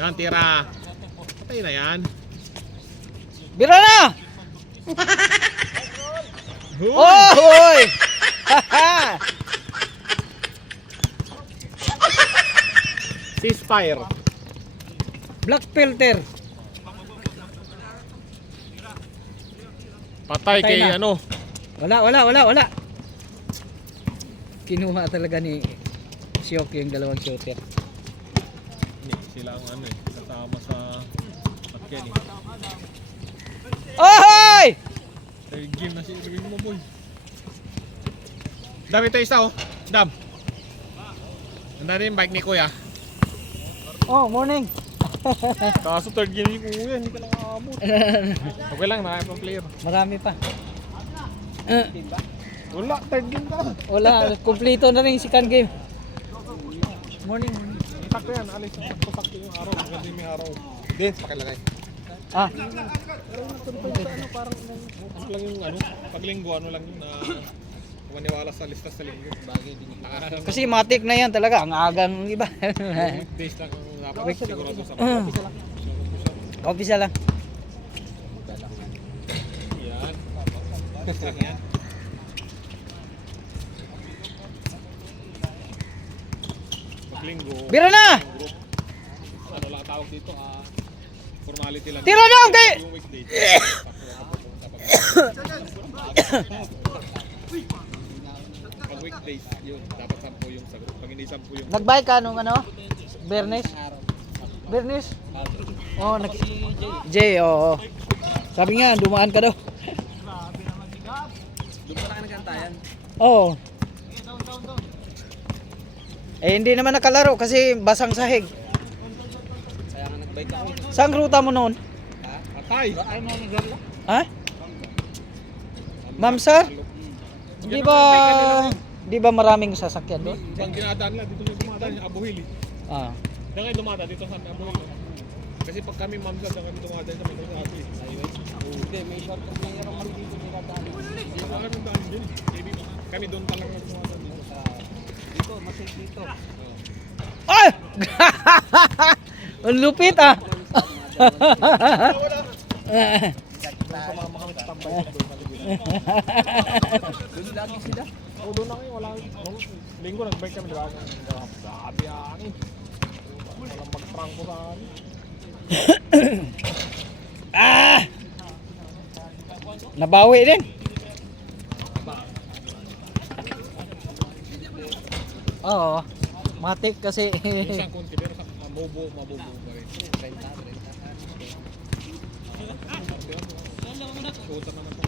Yan, tira. Patay na yan. Bira na! Huy! Oh! Hoy! Ceasefire. Black filter. Patay kay na. ano. Wala. Kinuha talaga ni Siok yung dalawang shooter. Hindi, sila ang ano eh. Kasama sa Patken eh. Ohoy! Third game na si Irwin mo boy. Dam, ito isa oh. Dam. Handa rin yung bike ni Kuya. Oh, morning. Kaso third game ni Kuya, hindi ka lang aabot. Okay lang, marami pang player. Marami pa. Wala, third game ka. Wala, kumpleto na rin yung second game. Morning. Sakto yan, alis. Sakto yung araw. Maganda yung may araw. Dance, pakilagay. Ah, Ano lang yung ano, paglinggo, ano lang yung maniwala sa lista sa linggo. Bagay din yung kasi matik na yan talaga. Ang agang iba. weekdays lang ang dapat sigurado sa Office lang. yan. Lang yan. Paglinggo, Bira na! group, ano lang tawag dito, formality lang. Tira na! Okay! Yung weekdays. Pag weekdays, yun, dapat 10 yung sa group. Pag hindi 10 yung Nag-buy ka nung ano? Bernes? Bernes? Oh, Jay, oo. Sabi nga, dumaan ka daw. Doon pala ka nagkantayan. Oo. Eh, hindi naman nakalaro kasi basang sahig. Kaya nga nag-bike ako. Saan ruta mo noon? patay! Ha? Ma'am sir? Di ba maraming sasakyan doon? Ibang dinadaan lang, dito yung dumadaan yung Abu Hill. Ah. Diyan kayo dumadaan dito sa Abu Hill. Kasi pag kami ma'am sa diyan kami dumadaan sa mga Abu Hill. Hindi, may shortcut na yung mali dito niladaan. Hindi ko alam yung daan din. Maybe kami doon pa lang dumadaan dito. Dito, masig dito. Ay! Ang lupit ah. Sumama kami sa tambay doon sa Liguan. Doon lagi sila. Oo, doon na kayo. Wala. Nung linggo nag-bike kami. Diba? Grabe angin. Walang mag-prangko sa akin. Ah! Nabawi din. Oo. Matik kasi. Isang konti pero mabobo pa rin. 30. Shooter naman po.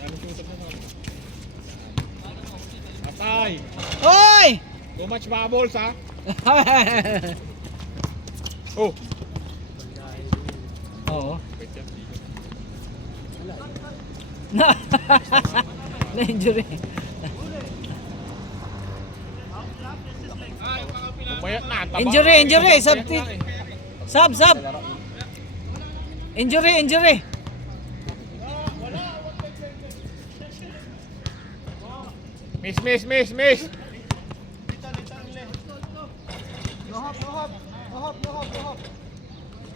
Daming shooter naman. Patay! Hoy! Too much bubbles ha? Oh! Oo. Wait yan. Na-injury. Bumayat na. taba. Injury. Bumayat na eh. Sub. Injury. Miss!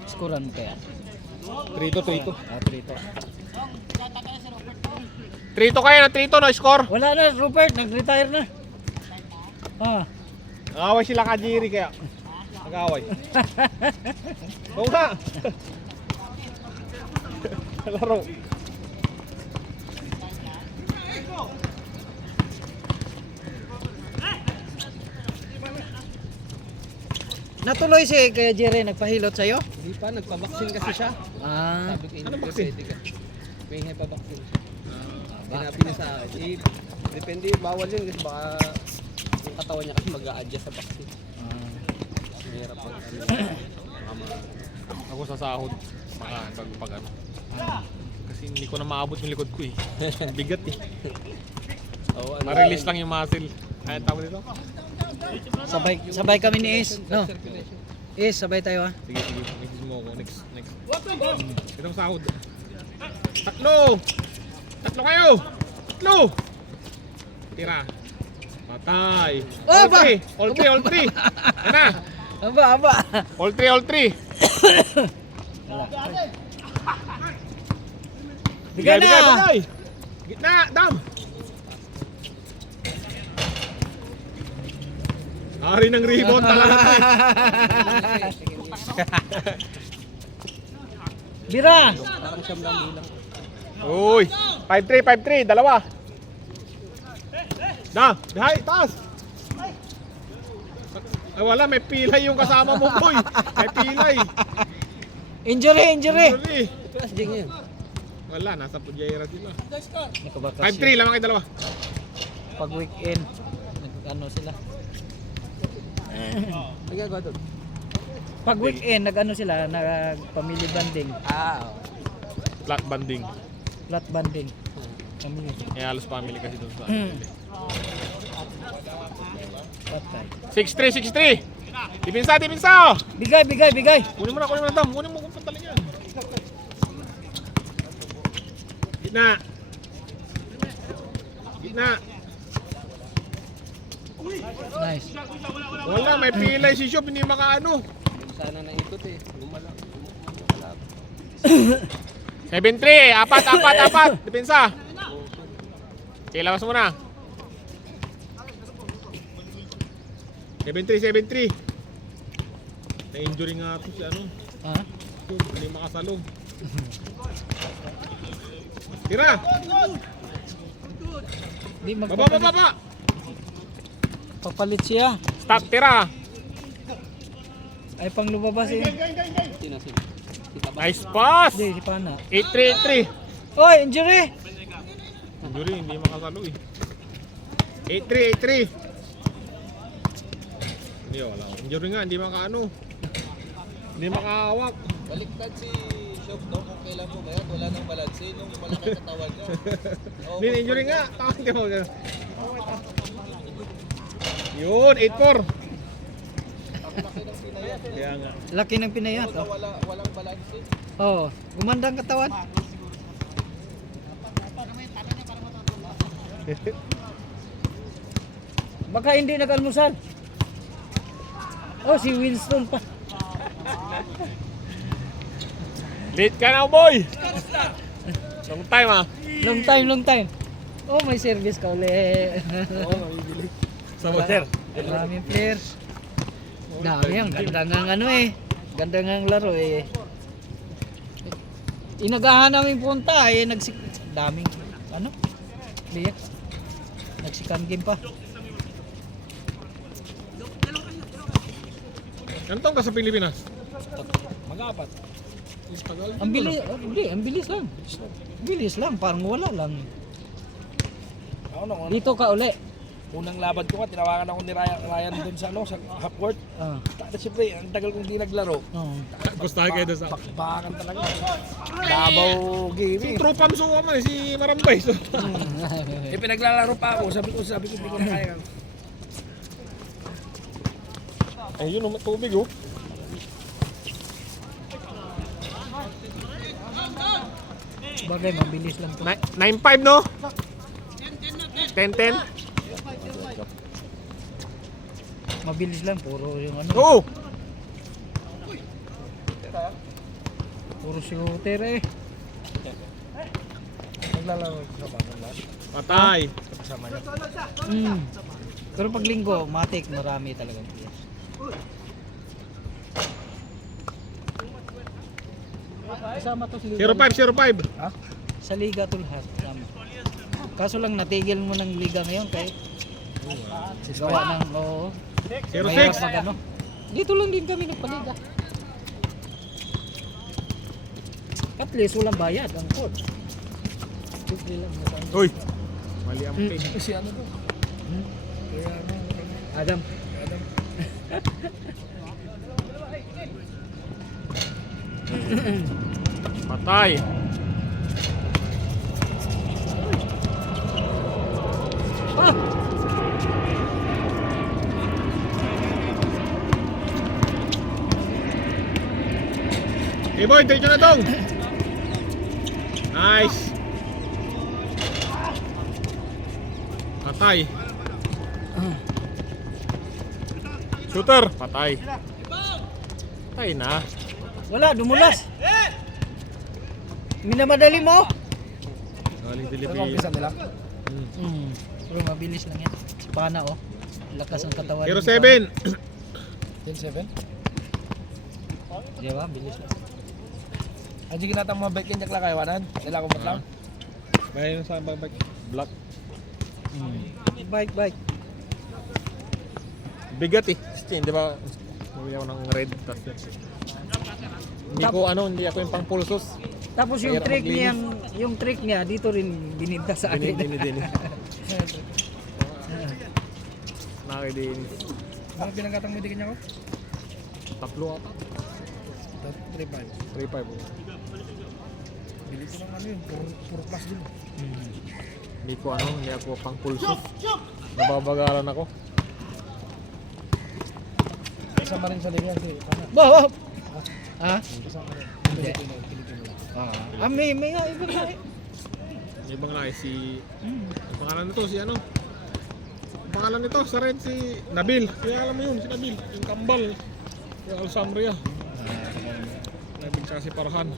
Skuran kaya. Trito. Ah, trito. Trito kayo na trito no score. Wala na, Rupert. Nag-retire na. Ah. Nag-away sila ka Jiri kaya. Nag-away. Oo nga. Laro. Natuloy si kaya Jerry nagpahilot sa'yo? Hindi pa, nagpabaksin kasi siya. Ah. Sabi ko, Ano hindi vaccine? pwede ka. May hepabaksin siya. Sinabi niya sa akin, depende, bawal yun kasi baka yung katawan niya kasi mag-a-adjust sa vaccine. Mahirap pag Ako sa sahod. Pag ano. Kasi hindi ko na maabot yung likod ko eh. Bigat eh. Oo, Ma-release lang yung muscle. Kaya tawag dito. Sabay kami ni Ace, no? Ace, sabay tayo ah. Sige. Next mo ako. Next. Itong sahod. Tatlo kayo! Tatlo! Tira. Patay. Oh, All ba? three. All three, all three. Yan na. Aba. All three, all three. Bigay na. Bigay. Gitna, dam. Ari ng rebound talaga. Bira. Parang siyam lang bilang. Uy, 5-3, 5-3, dalawa. Na, bihay, taas. Ay wala, may pilay yung kasama mo, boy. May pilay. Injury. Sorry. Plus, Jing yun. Wala, nasa Pujaira sila. Nakabakas 5-3, lamang kayo dalawa. Pag weekend, nag-ano sila. Nagagawa doon. Pag weekend, nag-ano sila, nag-family bonding. Flat banding. Flat bonding. Family. Eh, halos family kasi doon sa Patay. 6-3. Dipinsa. Bigay. Kunin mo na, dam. Kunin mo kung pantalan yan. Gitna. Nice. Wala, may pilay si Shop, hindi makaano. Sana naikot eh. Gumalang. 7-3, apat. Dipinsa. Okay, labas mo na. 7-3. Na-injury nga ito si ano. Ha? Hindi makasalong. Tira! Di Baba! Papalit siya. Stop, tira! Ay pang lumabas eh. Tinasin. Nice pass! Hindi, si Pana. 8-3. Oy, injury! Injury, hindi makasalo eh. 8-3. Hindi, wala. Injury nga, hindi makaano. Hindi makahawak. Baliktad si Shop daw kung kailan mo ngayon, wala nang balanse nung malaki katawan niya. Hindi, injury nga. Tawag di mo. Yun, 8-4. Kaya nga. Laki ng pinayat. Oh. Walang balanse. Oh, gumanda ang katawan. Baka hindi nag-almusal. Oh, si Winston pa. Late ka na, boy! Long time ah. Long time. Oh, may service ka ulit. Sa motor. Maraming players. Dami yan. Ganda ng ano eh. Ganda ng laro eh. Inagahan namin punta eh. Daming ano? Player. Nagsikan game pa. Ilan taon ka sa Pilipinas? Mag-apat. Ang bilis, ang bilis lang. Bilis lang, parang wala lang. Ako nung Dito ka uli. unang laban ko nga, tinawagan ako ni Ryan dun sa sa half court. Ah. Tapos siyempre, ang tagal kong di naglaro. Oh. Gusto kayo doon sa... Bakbakan talaga. Davao Si Gaming. Tropa Msuka man, si Marambay. So. Eh pinaglalaro pa ako, sabi ko hindi ko na kaya. Ayun, tubig oh. Bagay, mabilis lang to. 9-5 no? 10-10? Mabilis lang, puro yung ano. Oo! Puro shooter eh. Naglalaro sa bagan lahat. Patay! Kasama niya. Pero pag linggo, matik, marami talagang players. Kasama to si 0-5. sa liga to lahat. Tama. Kaso lang natigil mo ng liga ngayon kaya gawa ng oo. 0-6. Ano. Dito lang din kami nagpaliga. At least walang bayad ang code. Simple lang. Uy! Mali ang pay. Si ano to? Kaya ano, Adam. Patay! Ah! Hey boy, diretso na tong! Nice! Patay! Shooter! Patay. Patay na. Wala, dumulas. Minamadali mo. Galing Pero Pilipinas. umpisa nila. Pero mabilis lang yan. Pana oh. Lakas ng katawan. 07. 10-7. Di ba? Bilis lang. Aji ginatang mga bike yan, kaya wanan. Nila ko lang. May sa babak. Black. Bike. Bigat eh. Kasi di ba? Bumili ako ng red. Tas yun. Hindi ako yung pang pulsos. Tapos yung Mahirap trick niya, maglinis. yung trick niya dito rin bininta sa akin. Din. Nakidinis. Ano pinanggatang mo di kanya ko? Tatlo ata. 3-5. 3-5. Bili ko ng ano yun, puro plus din. Hindi ako pang pulsos. Nababagalan ako. Kasama rin sa linya si Pana. Bob! Ha? Kasama rin. Hindi. Pilipino lang. May nga iba nga eh. May ibang na si... Ang pangalan nito si ano? Ang pangalan nito sa red si Nabil. Kaya alam mo yun, si Nabil. Yung kambal. Yung Alsamria. Nabil tsaka si Parhan.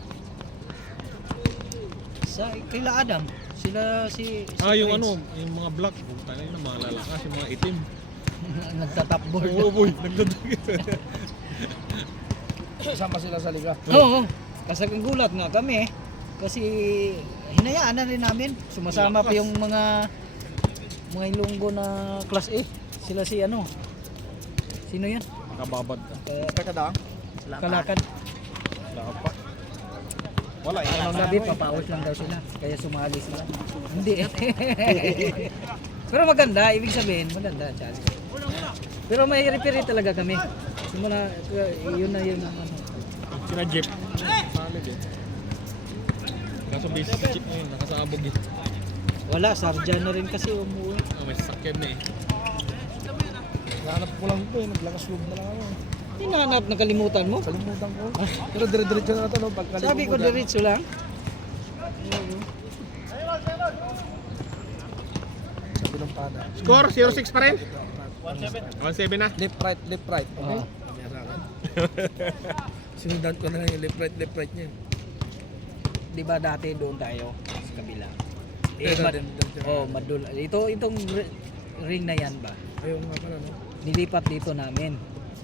Kaila Adam. Sila si Yung Prince. ano, yung mga black. Tayo na mga lalakas, yung mga itim. Nagtatapboard. Oo boy, nagdadagit. Kasama sila sa liga. Oo. Kasagang gulat nga kami eh. Kasi hinayaan na rin namin. Sumasama pa yung mga Ilonggo na class A. Sila si ano? Sino yan? Kababad ka. Pagkadaang. Kalakad. Wala ka pa. Wala eh. Ano sabi, papaawit lang daw sila. Kaya sumali sila. Hindi eh. Pero maganda, ibig sabihin, maganda. Challenge. Pero may referee talaga kami. Simula, yun na yun. Ano. Sina Jeep. Solid eh. Kaso busy si Jeep ngayon, nakasabog eh. Wala, sarjan na rin kasi umuwi. May sasakyan na eh. Nahanap ko lang ito eh, naglakas loob na lang ako. Hinahanap, nakalimutan mo? Kalimutan ko. Pero dire-diretso na ito, no? Pagkalimutan. Sabi ko diretso lang. Sabi ng Pana. Score, 0-6 pa rin? 1-7 na. Left, right. Okay? Mamaya sa akin. Sinundan ko na lang yung left, right niya. Di ba dati doon tayo sa kabila? Madul. Itong ring na yan ba? Ayaw nga pala, no? Nilipat dito namin.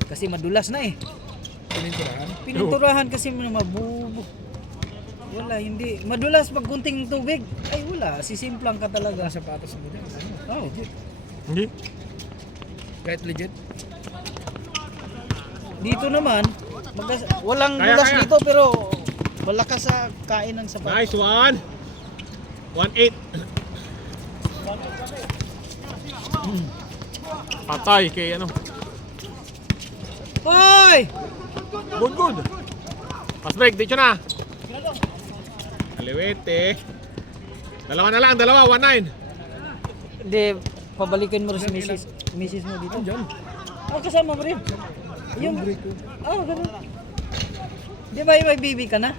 Kasi madulas na eh. Pininturahan. Pininturahan kasi mabubo. Wala, hindi. Madulas pag kunting tubig. Ay wala, sisimplang ka talaga. Sa patas mo dyan. Ano? Oh. Legit. Hindi. Kahit legit. Dito naman, walang Kaya, dulas kaya. dito pero malakas sa kain ng sapat. Nice one. 1-8. Patay kay ano. Hoy! Good. Pass break, dito na. Kaliwete. Dalawa na lang, 1-9. Hindi, pabalikin mo rin si Mrs. mo dito. Diyan. Kasama mo rin. Yung break ko. ganun. Di ba may bibi ka na?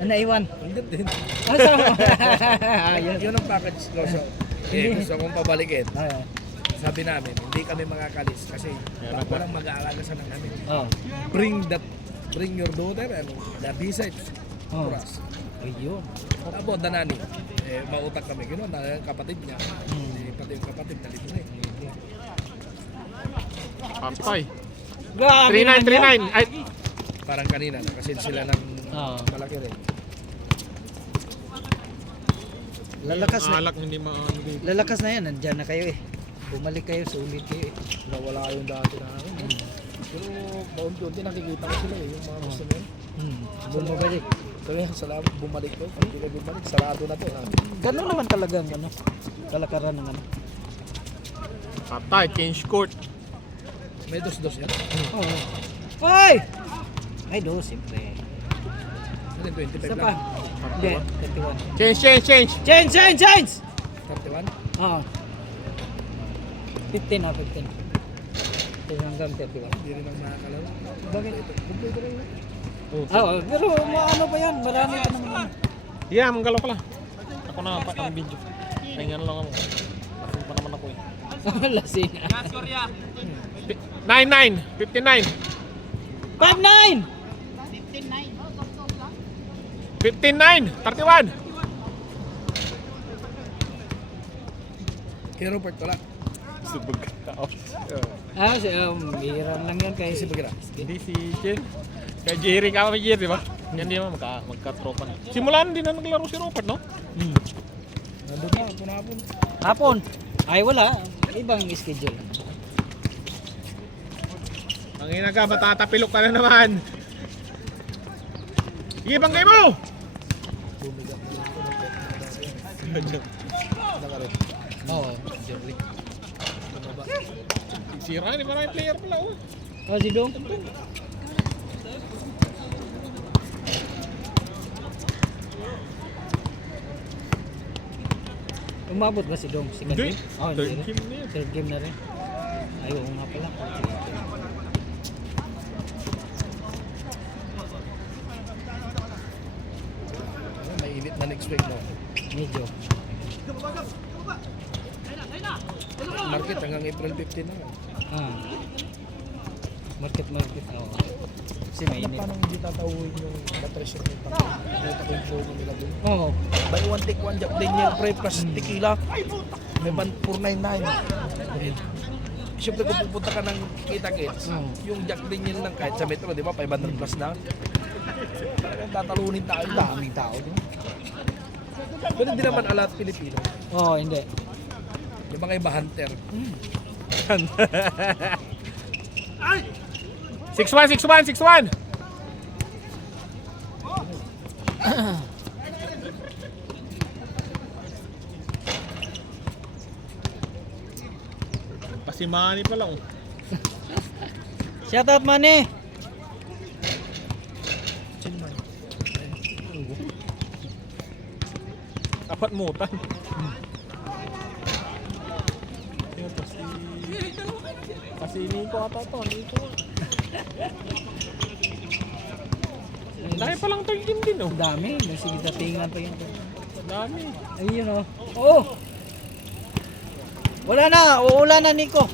Naiwan. Hindi din. Kasama. Ayun. Yun ang package ko. So, gusto kong pabalikin. Ah, Sabi namin, hindi kami makakalis kasi Yeah, walang mag-aalaga sa namin. oh. Bring your daughter and the B-sides Oh. for us. Ayun. Tapos danani, mautak kami. Ganoon, na kapatid niya. Pati yung kapatid, nalito na eh. Patay. Grabe naman yan. 3-9. Ay, Parang kanina, nakasin sila ng malaki rin. Lalakas na. alak hindi maano dito. Lalakas na yan. Nandyan na kayo eh. Bumalik kayo, sulit kayo eh. Wala kayong dati na akin. Pero baon-unti nakikita ko sila eh, yung mga gusto nyo. Bumabalik. Sabi nga, salamat, bumalik ko. Pag hindi ka bumalik, sarado na to. Ganun naman talaga ang ano, kalakaran ng ano. Patay, change court. May dos-dos yan. Oo. Hoy! Ay, do, siyempre. Ano yung 25 Isa lang? pa. Hindi, 31. Change. Change! 31? Oo. 15 na, 15. 15 hanggang 31. Hindi rin ang makakalaro. Bakit? Kompleto rin. Oo, pero ano pa yan? Marami pa naman. Yeah, manggalaw ka lang. Ako na pa ang video. Pahingan lang ako. Kasi pa naman ako eh. Lasing. 9-9, 59. 5-9! 15-9, 31. Kaya Robert, wala. Subag tao. Bihira lang yan kay Si Bagira. Hindi si Jen. Kay Jerry, kama may Jerry ba? Yan di naman, magka-tropa na. Simulan din na naglaro si Rupert, no? Nandun na, ito na hapon. Hapon. Ay wala. Ibang schedule. Ang ina ka, matatapilok ka na naman. Sige, bangkay mo! Oo. Jerry. Sira, di maraming player pala, oh. Si Dong. Umabot ba si Dong? Second Hindi. game? Oh, Third hindi rin. game na yan. Third game na rin. Ay, oo nga pala. May init na next week, no? Medyo. Market hanggang April 15 na. Ah. Market. Oo. Kasi mainit. Paano hindi tatawin yung matresyo ng tanong? Nakita ko yung promo nila doon. Oo. Buy one take one Jack Daniel pre plus tequila. May 499. Siyempre kung pupunta ka ng Kita-Kits, yung Jack Daniel ng kahit sa metro, di ba, 500 plus na. Talagang tatalunin tayo. Daming tao doon. Pero hindi naman alat Pilipino. Oo, hindi. Yung mga iba hunter. 6-1. Pasimani pala, oh. Shoutout Manny. Dapat mutan. Sino to? Si Nico ata to. Nico. Dahil pa lang to yung game din, oh. Dami. Sige, datingan pa yun. Dami. Ayun o. Oh. Wala na. Uulan na, Nico.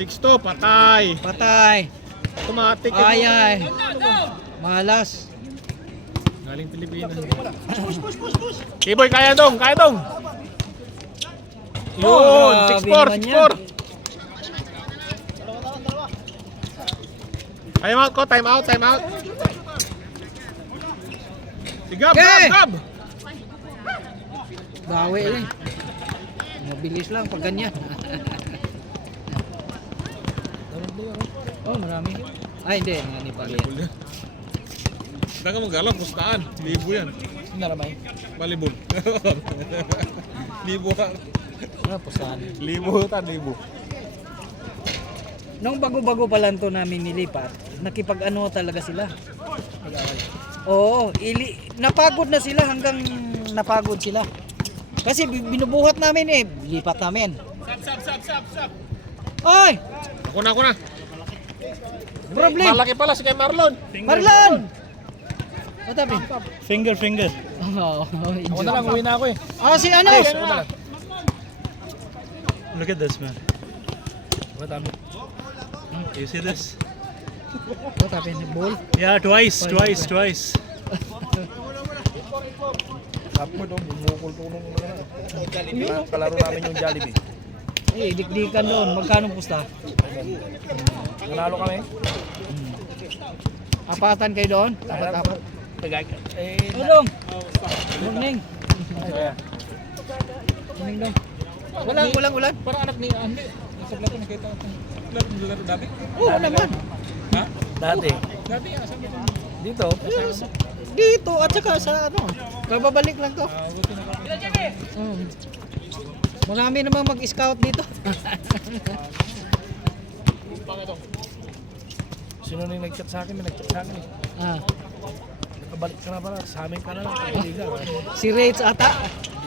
6-2, patay. Patay. Automatic. Ay. Malas. Galing Pilipinas. Kiboy, kaya dong. Yun, Oh, 6-4. Time out ko, time out. Si Gab. Bawi eh. Mabilis lang pag ganyan. Oh, marami. Ay, hindi. Mga Nepal yan. Hindi ka mag-alaw, pustaan. Libo yan. Naramay. Malibol. Libo lang. Ah, pustahan. Libo. Nung bago-bago pa lang to namin nilipat, nakipag-ano talaga sila. Oo, napagod na sila hanggang napagod sila. Kasi binubuhat namin eh, lipat namin. Sap. Oy! Ako na. Problem! Malaki pala si kay Marlon. Marlon! What happened? Finger. Oh, Ako na lang, uwi na ako eh. si ano? Look at this, man. Madami. You see this? What happened? Ball? Yeah, twice. Sabi mo doon, bumukul ko nung kalaro namin yung Jollibee. Eh, dikdikan doon. Magkano pusta? Nanalo kami. Apatan kayo doon? Apat. Eh, Morning. Morning dong. Walang ulan. Para anak ni Andy. Nasa plato nakita ko. Plato dati. Oo naman. Ha? dati. Dati asan mo? Dito. Dito at saka sa ano. Babalik lang to. Marami namang mag-scout dito. Sino na yung nag-chat sa akin? May nag-chat sa akin eh. Nakabalik ka na pala. Sa amin ka na lang. Kaibigan. Si Rage ata.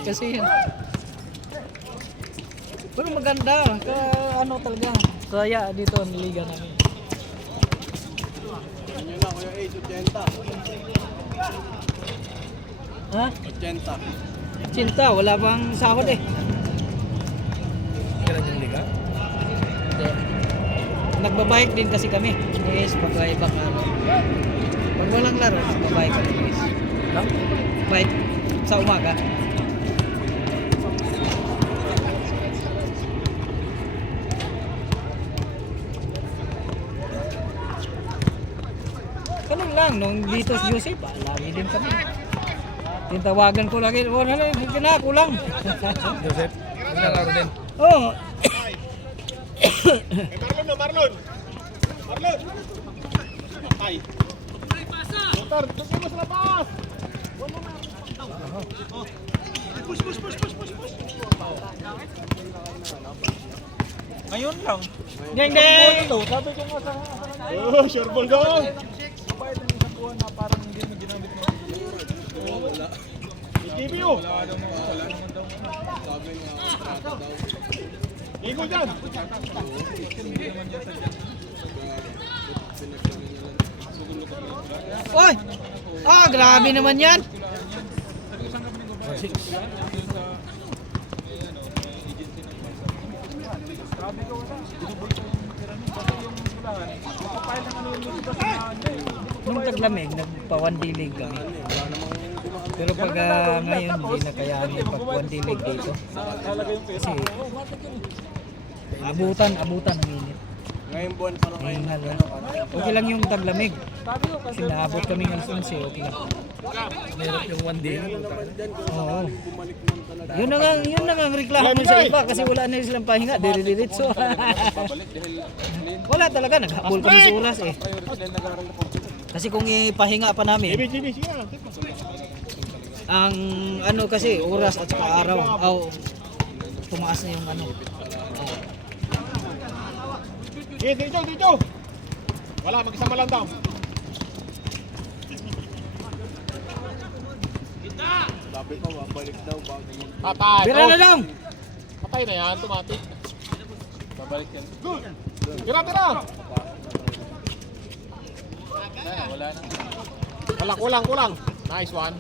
Kasi yan. Pero maganda. Ano talaga. Kaya dito ang liga namin. Yun na, Kuya Ace, 80. Ha? 80. Cinta, wala pang sahod eh. Kailan yung liga? Hindi. Nagbabike din kasi kami. Yes, pag-ibang araw. Pag walang laro, nagbabike kami. Yes. Lang? Bike sa umaga. Ganun lang, nung dito si Joseph, lagi din kami. Tintawagan ko lagi, wala na, hindi na, kulang. Joseph, naglalaro din. Oo. Marlon, Marlon! Marlon! Ay! Motor, tugin mo sa labas! Ngayon lang. Ding ding! Oh, sure ball daw! ITBO! Igol dyan! Oy! Ah, grabe naman yan. Nung taglamig, nagpa-1D league kami. Pero pag ngayon, hindi na kayanin pag 1D league dito. Kasi abutan ang init. Ngayong buwan pa lang kayo. Hingal, okay lang yung taglamig. Kasi naabot kami ng 11, okay lang. Meron yung 1 day. Oo. Yun na nga ang reklamo nun sa iba kasi wala na silang pahinga, dire-diretso. Wala talaga, naghabol kami sa oras eh. Kasi kung ipahinga pa namin, JB, sige na. ang ano kasi oras at saka araw, tumaas na yung ano. Sige, dito! Wala, mag-isama lang daw. Sabi ko, babalik daw bago mag... Patay! Pira na lang! Patay na yan, automatic. Babalik yan. Tira! Wala na. Kulang. Nice one.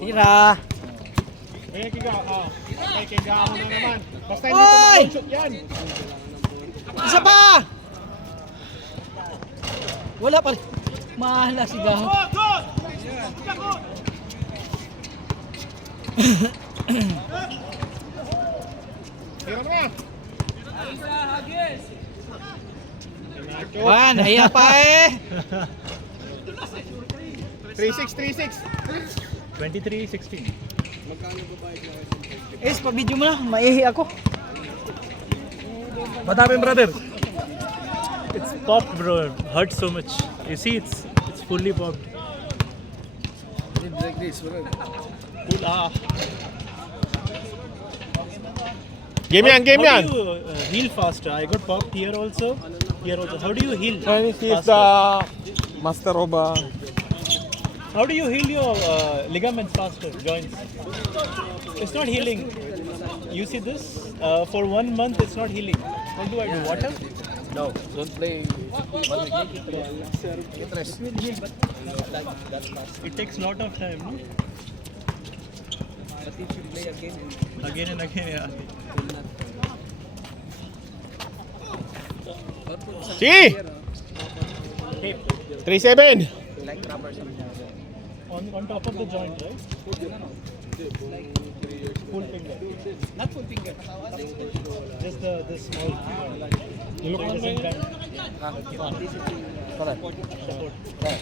Tira! Kiga mo na naman. Basta hindi Oy! tumawag-shoot yan. Isa pa! Wala pa. Mahala si Gaho. Tira mo na. Nahiya pa eh. 3-6. 23-16. Pa-video mo na. Maihi ako. Madami brother. It's popped, bro. Hurts so much. You see, it's fully popped. Like this, brother. Full, Game yan. How do you heal faster? I got popped here also. How do you heal He is faster? the master of... How do you heal your ligaments faster, joints? It's not healing. You see this? For 1 month, it's not healing. What do I do? Water? No, don't play. It takes lot of time, no? But if you play Again and again, yeah. Si! 3-7. On top of the joint, right? Full finger. Not full finger. Just the small finger. Look So it doesn't bend.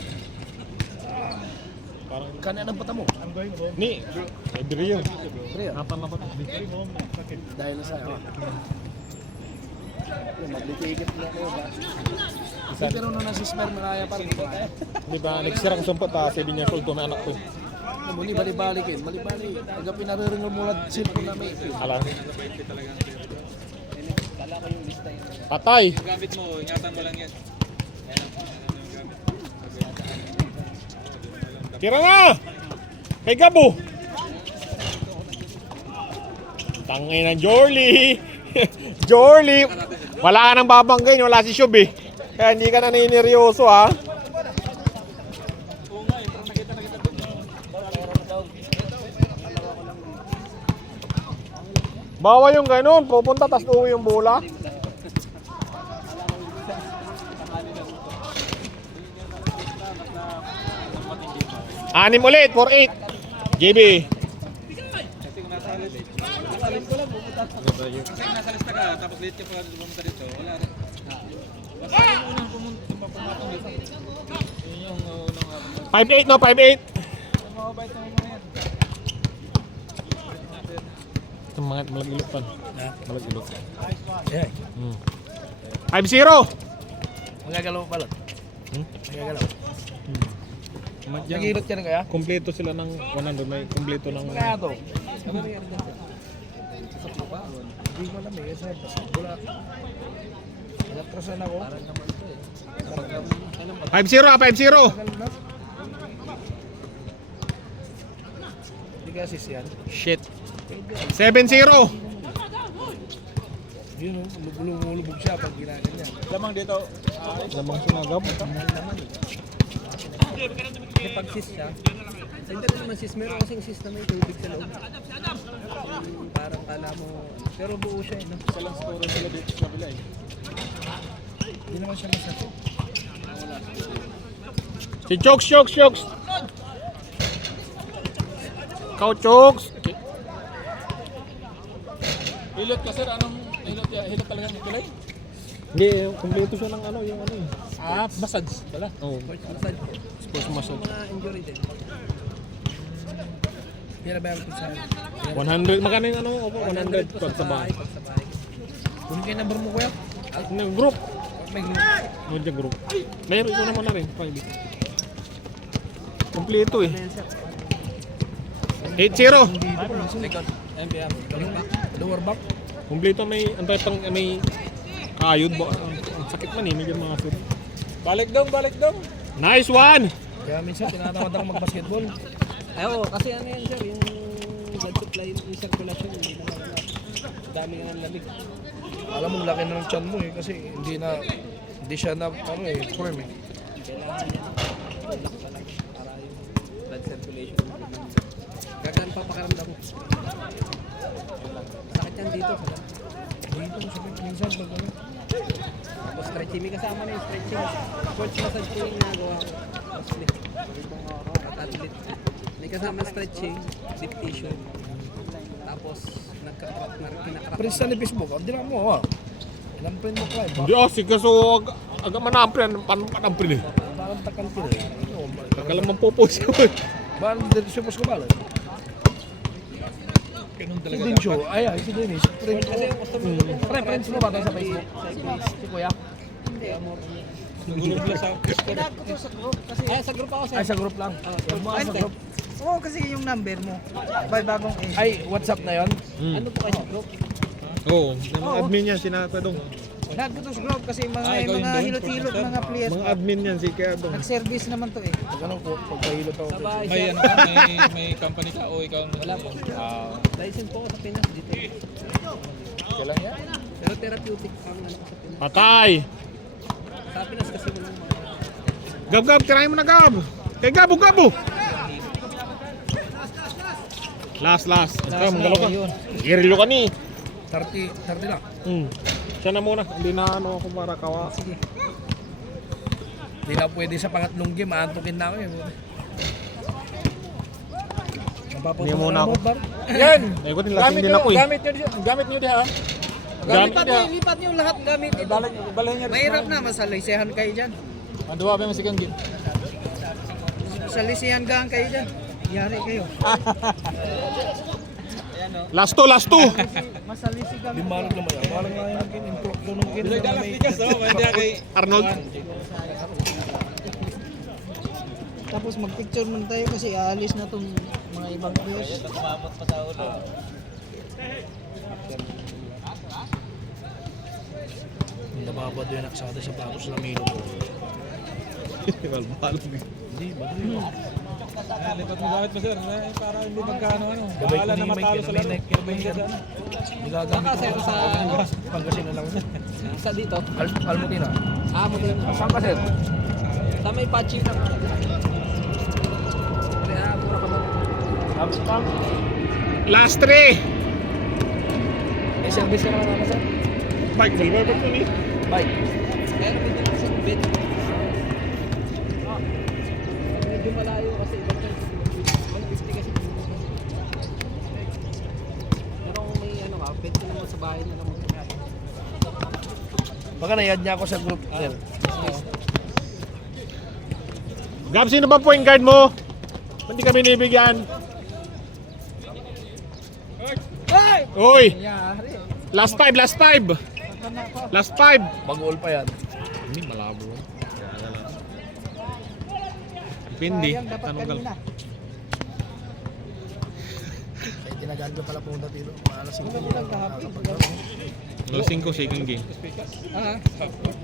Kanya ng pata mo. I'm going home. Ni, Adriel. Going home now. Okay. Dahil na sa'yo. Maglikikit na kayo ba? Pero nung nasa Smer Maraya parang babae. Di ba, nagsirang sumpot ha, 7 years old ko may anak ko. Muli bali-balikin. Mali-bali. Pagka pinariringal mo na cellphone na may. Alam. Patay. Gamit mo, ingatan mo lang yan. Tira na! Kay Gabo! Tangay ng Jorly! Jorly! Wala ka nang babanggain, wala si Shub eh. Kaya hindi ka na nineryoso ha. Bawa yung ganun, pupunta tas uwi yung bola. Anim ulit, 4-8. JB. Kasi nasa lista ka, tapos late ka pala pumunta dito, wala rin. Basta yung unang pumatong dito. Yun yung unang 5-8 no, 5-8. mababait na mga yan. Itong mga malagilok pa. Malagilok. Yeah. 5-0. Magagalaw pa lang. Hmm? Magagalaw. Madyang Nagilot ka na kaya? kompleto sila ng 100, may kompleto ng Kaya to. Ano nangyari dyan? Sa papa? Hindi ko alam eh. Kasi wala. Natrasan ako. 5-0, 5-0. Hindi ka assist yan. Shit. 7-0. Yun o, lumulubog siya pag ginagin niya. Lamang dito, Lamang sinagap. May pag-sis siya. Sa internet naman sis, meron kasing sis na may tubig sa loob. Parang kala mo, pero buo siya eh. No? salang score sila dito sa kabila eh. Hindi naman siya masakit. Si Chokes, Chokes, Chokes. Ikaw, Chokes. Hilot ka sir, anong hilot talaga ng kulay? Hindi, kompleto siya ng ano, yung ano eh. Massage pala. Oh, Massage. sports massage. Mga injury din. Hindi na ba yung sa 100, magkano yung ano? Opo, 100 pag sa bahay. Pagsabahay. Kung kayo number mo kuya? Ng group. May group. Medyo group. Mayroon ko naman na rin, 5. Kompleto eh. 8-0. Likod. MBM. Lower back. Kompleto may antay pang may kayod ba? Ang sakit man eh, medyo mga foot. Balik daw. Nice one. Kaya minsan tinatamad ako mag-basketball. Ay, oo, kasi ano yan sir, yung blood supply, yung circulation, hindi naman wala. Dami nga ng lamig. Alam mo, laki na ng tiyan mo eh. Kasi hindi siya na, ano eh, firm eh. Kailangan niya lock pa lang para yung blood circulation. Gagaan pa pakaramdam mo. Sakit yan dito. Dito, sakit minsan pag ano. Tapos stretching, may kasama na yung stretching. Sports massage po yung ginagawa ko. Mostly. At athlete. May kasama stretching, deep tissue. Tapos kinakrap. Prince na ni Facebook, hindi na mo ha. Ilang print mo ka eh. Hindi si kaso agak manampre panampre eh. Parang takal ko eh. Kakalang mampupos yun. Bakit dito siya pos ko bala? Ganun Si talaga. Dincho, ay si Dennis. Print ko. Friends mo ba ito sa Facebook? Si Kuya? Gulog lang sa Kinag ko to sa group kasi sa group ako Ay, sa group lang. Huwag mo sa group. Oo, kasi yung number mo. May bagong age. Ay, WhatsApp na yon. Ano po kayo sa group? Oo, yung mga admin yan, sinapedong. Nag ko to sa group kasi mga ikaw yung mga doon, hilot-hilot mga players. Mga admin yan, si kaya dong. Nag-service naman to eh. Ganun po, pagpahilot ako. Sabay may siya. ano ka, may company ka o ikaw Wala po. License po ako sa Pinas dito. Kailan yan? Pero therapeutic pang ano ko sa Pinas. Patay! Sa Pinas kasi walang mga Gab, tirahin mo na Gab! Kay Gabo! Last. Ikaw, manggalo ka. Girilyo ka ni. 30 lang. Siya na muna, hindi na ano ako para kawa. sige. Hindi na pwede sa pangatlong game, aantukin na ako eh. Hindi muna ako. Yan! Ay, ko din lasing din ako eh. Gamit nyo diha. Lipat niyo lahat gamit ito. Balay niya. Mahirap na, masalisehan kayo dyan. Anduwa ba yung sigang gin? Salisihan gang kayo dyan. Yari kayo. Last two! Masalisi kami. Di malag naman yan. Malag nga yung in-improve doon ng game. Bilay dalas tigas, no? Hindi kay Arnold. Tapos magpicture muna tayo kasi aalis na tong mga ibang players. tumamot pa sa ulo. Nababad yun naksada sa bagos na milo ko. Hindi, bago yun. Lipat mo gamit mo sir, para hindi magkano ano. Gabay ko Bahala ni na Mike, matalo sa laro. Nike, gabay niya. Nilagamit Sir, ko sa Pangasinan lang yun. sa dito. Almutina. Mo din. Saan ka sir? Sa may patchy na. Kaya mura ka man. Last 3! May service ka naman naman sir? Bike, balik ko ni. Bye. Kaya naman din sa bed. Medyo malayo kasi iba ka. 150 kasi. Pero kung may ano ka, pwede ka naman sa bahay na naman. Baka na-add niya ako sa group sir. Gab, sino ba point guard mo? Hindi kami nibigyan. Uy! Yari. Last 5, last 5! Last 5! Mag-all pa yan. Hindi, malabo. Depende. Sayang, dapat Tanong kanina. Ay, tinagaan ka pala punta dito. Maalas yung Ano lang kahapon? Lo 5, second game.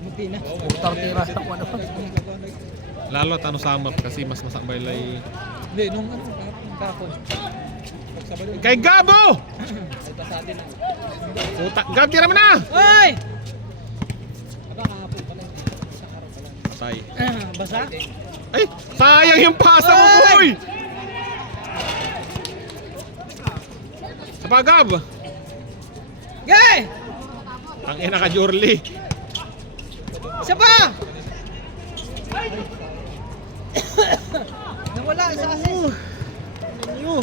Buti na. Putang tira sa kung ano. Lalo at ano sa map kasi mas masakbay lay. Hindi, nung ano, kahapon. Kay Gabo! Puta, Gab, tira mo na! Ay! Aba, kahapon pala. Isang araw pala. Patay. Basa? Ay, sayang yung pasa mo, boy! Sapa, Gab! Gay! Ang ina ka, Jorly. Isa pa! Nawala sa asin. Ano?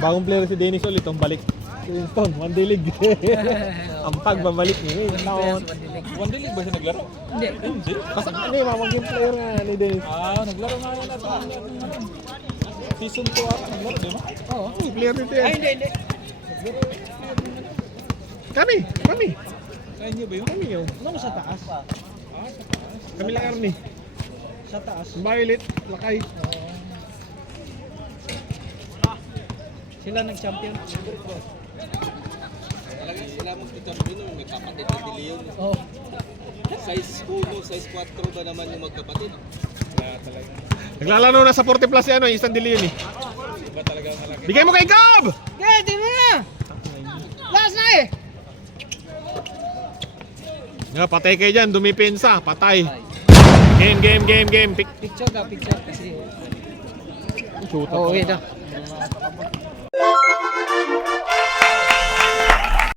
Bagong player si Dennis ulit, ang balik. Si Winston, one day league. Ang pagbabalik niya, taon. One day league ba siya naglaro? Hindi. Hindi. Kasi ano yung mamaging player nga ni Dennis. Naglaro nga yan at season 2 ata naglaro, di ba? Oo. Player nito Ay, yan. hindi. Kami. Sa inyo ba yun? Kami yun. Ano sa taas? Kami lang Arnie. Sa taas. Violet, Lakay. Sila nag-champion. Talagang sila mag-champion nun, may kapatid na De Leon. Oo. Size 1, size 4 ba naman yung magkapatid? Wala talaga. Naglalaro na sa 40 plus yan, instant delay yun eh. Iba talaga ang malaki. Bigay mo kay Gab! Okay, di mo na! Last na eh! Nga, patay kayo dyan, dumipensa, patay. Game. Picture ka, picture. Kasi... Shoot Oo, okay na.